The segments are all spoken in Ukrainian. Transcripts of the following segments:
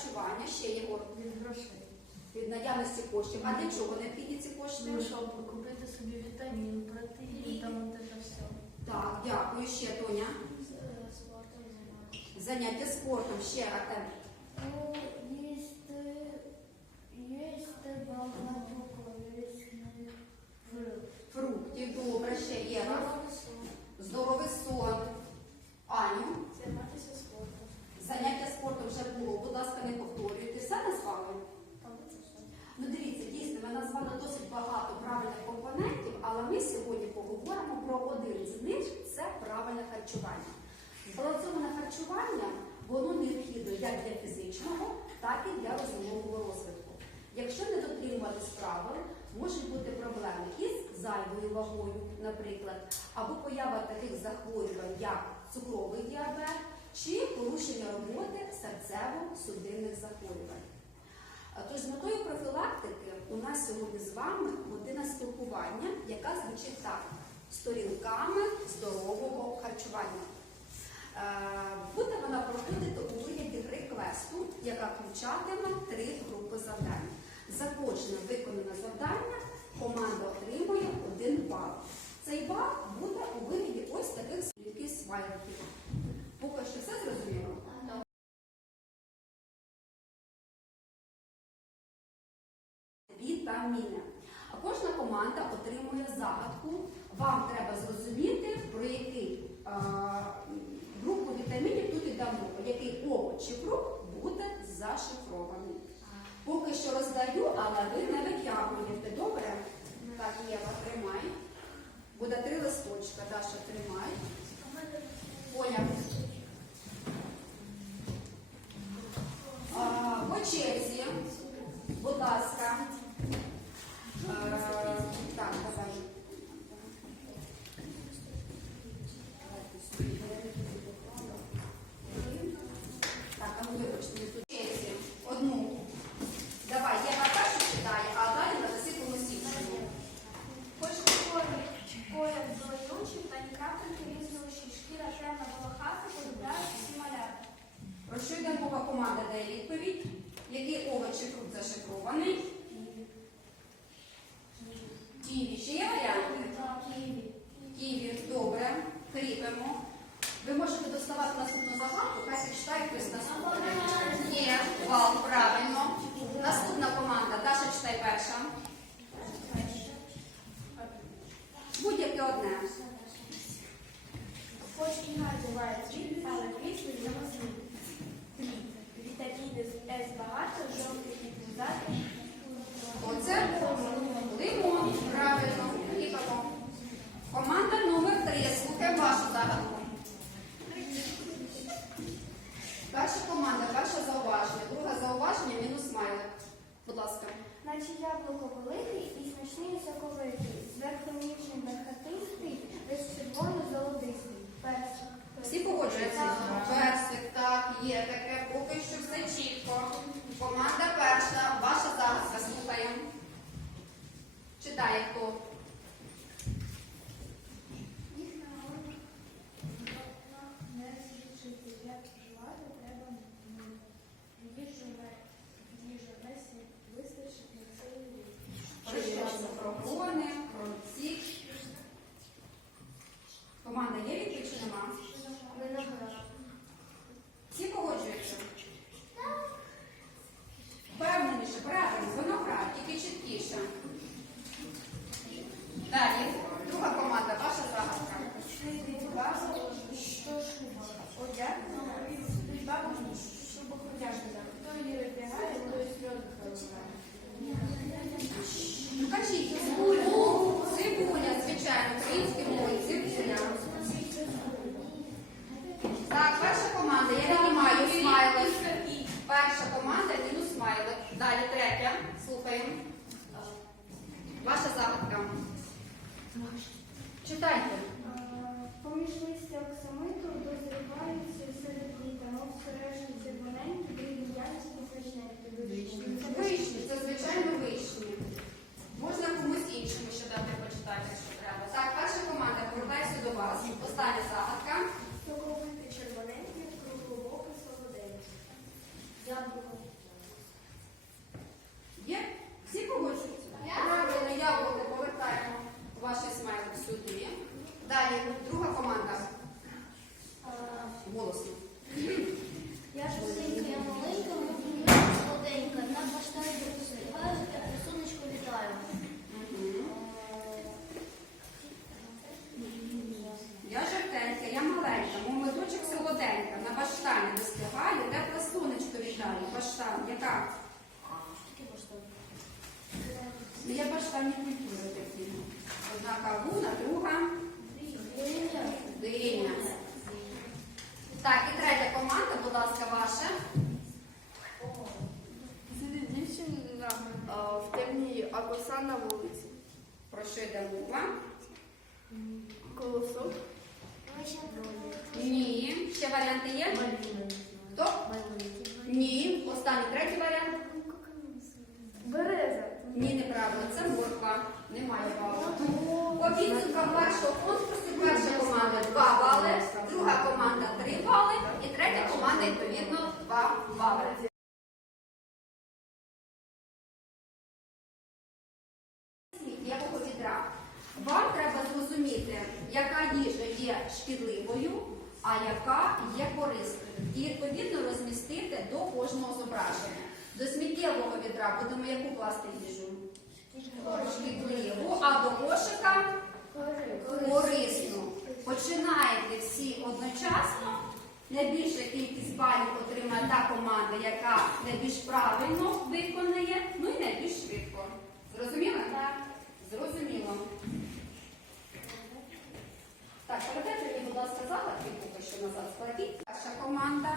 харчування, ще Єгор. Від грошей. Від наявності коштів. А для чого необхідні ці кошти? Ну, щоб купити собі вітамін, протеїн, там от це все. Так, дякую. Ще Тоня. Спортом займатися. Заняття спортом, ще Артем. Ну, їсти, їсти багато корисних фруктів. Фруктів, добре, ще Єва. Здоровий сон. Аню. Займатися спортом. Заняття спортом вже було. Будь ласка, не повторюйте. Все назвали? Ну дивіться, дійсно, ми назвали досить багато правильних компонентів, але ми сьогодні поговоримо про один з них це правильне харчування. Збалансоване харчування воно необхідно як для фізичного, так і для розумового розвитку. Якщо не дотримуватись правил, можуть бути проблеми із зайвою вагою, наприклад, або поява таких захворювань, як цукровий діабет, чи порушення роботи серцево-судинних захворювань. Тож з метою профілактики у нас сьогодні з вами година спілкування, яка звучить так: сторінками здорового харчування. Е, Буде вона проходити у вигляді гри квесту, яка включатиме три групи завдань. За кожне виконане завдання команда отримує один бал. Цей бал буде у вигляді ось таких слідків смайликів. Поки що все зрозуміло? вітаміни. Кожна команда отримує загадку. Вам треба зрозуміти, про який е, групу вітамінів тут і мова, який овоч чи фрукт буде зашифрований. Поки що роздаю, але ви не витягуєте. Добре? Так, Єва, тримай. Буде три листочка. Даша, тримай. Оля. А, По черзі, будь ласка. Е, Так, давай. Так, а ну вибачте, не тут черзі. Одну. Давай, я на першу читаю, а далі надаси комусь іншому. Кожен поряд зеленючий та ні крапельки різнощі, шкіра темна волохата, полюбляють всі малята. Про що йде мова команда дає відповідь? Який овоч чи фрукт зашифрований? Ківі. Ще є варіанти? Ківі. Ківі. Добре. Кріпимо. Ви можете доставати наступну загадку, хай читає хтось наступний. Є. Вал, правильно. Наступна команда. Даша, читай перша. Будь-яке одне. Хоч і називає цвіт, але квітли для маслин. Вітаміни з С багато, жовтий і пузатий. Оце лимон. Правильно. Кріпимо. Команда номер три. Слухаємо вашу загадку. Перша команда, перше зауваження. Друге зауваження мінус смайлик. Будь ласка. Наче яблуко великий і смачний соковитий. Зверху ніжний бархатистий, весь червоно-золотистий. Персик. Всі погоджуються? Персик, так, є таке, поки що все чітко. Команда перша, ваша загадка, слухаємо. Читає хто? Yeah. Далі, друга команда. Голосно. Я жовтенька, я маленька, мудренька, солоденька, на баштані співаю, сонечко вітаю. Я жовтенька, я маленька, мов медочок солоденька, на баштані достигаю, тепле сонечко вітаю. Баштан, яка? Баштан. Ну, баштанні культури такі. Одна кавуна, друга диня. Так, і третя команда, будь ласка, ваша. Сидить дівчина в темній, а коса на вулиці. Про що йде мова? Сміттєвого. Вам треба зрозуміти, яка їжа є шкідливою, а яка є корисною. І відповідно розмістити до кожного зображення. До сміттєвого відра будемо яку класти їжу? Шкідливу, а до кошика корисну. Починаєте всі одночасно. Найбільша кількість балів отримає та команда, яка найбільш правильно виконає, ну і найбільш швидко. Зрозуміло? Так. Зрозуміло. Так, передайте мені, будь ласка, загадки поки що назад складіть. Перша команда,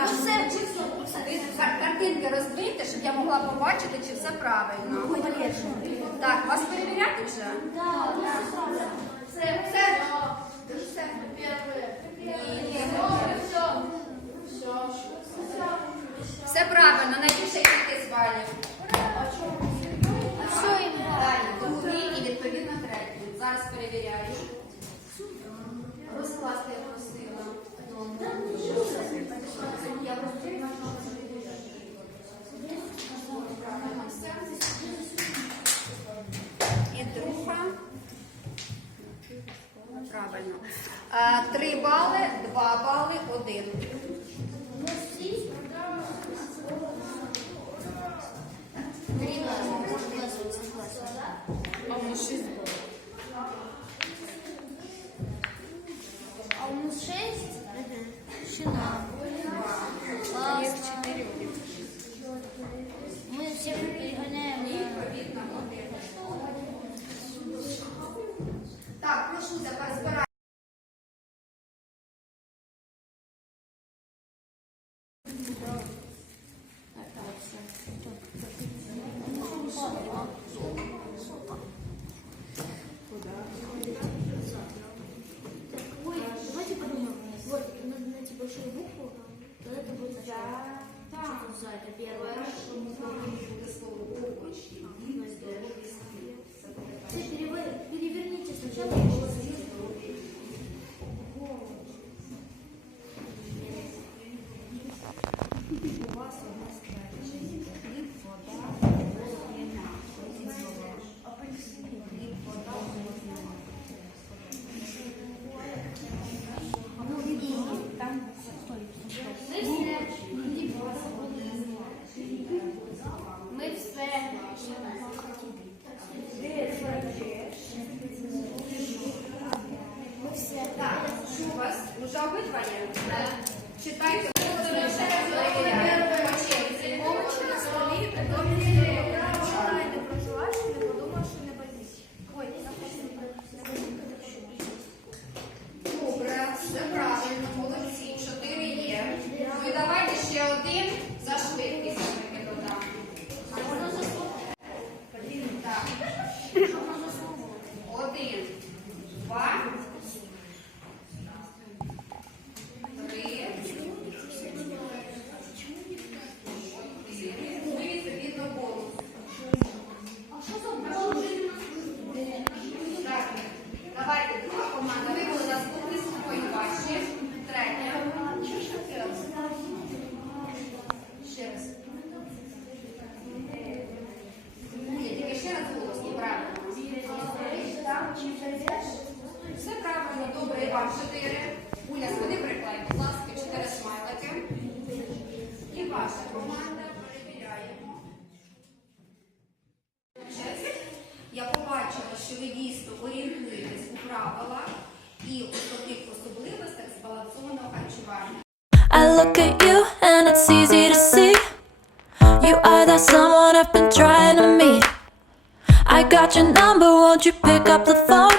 Розбігайте, так? Ви картинки роздвійте, щоб я могла побачити, чи все правильно. Так, вас перевіряти вже? Це, це перше. Ні. Все. Все правильно, найбільша кількість балів. Що їм Далі, другий і відповідно третій. Зараз перевіряю. Бали, один. Это будет начало. Что тут за это первое? Все, у вас? Уже обидва look at you and it's easy to see. You are that someone I've been trying to meet. I got your number, won't you pick up the phone?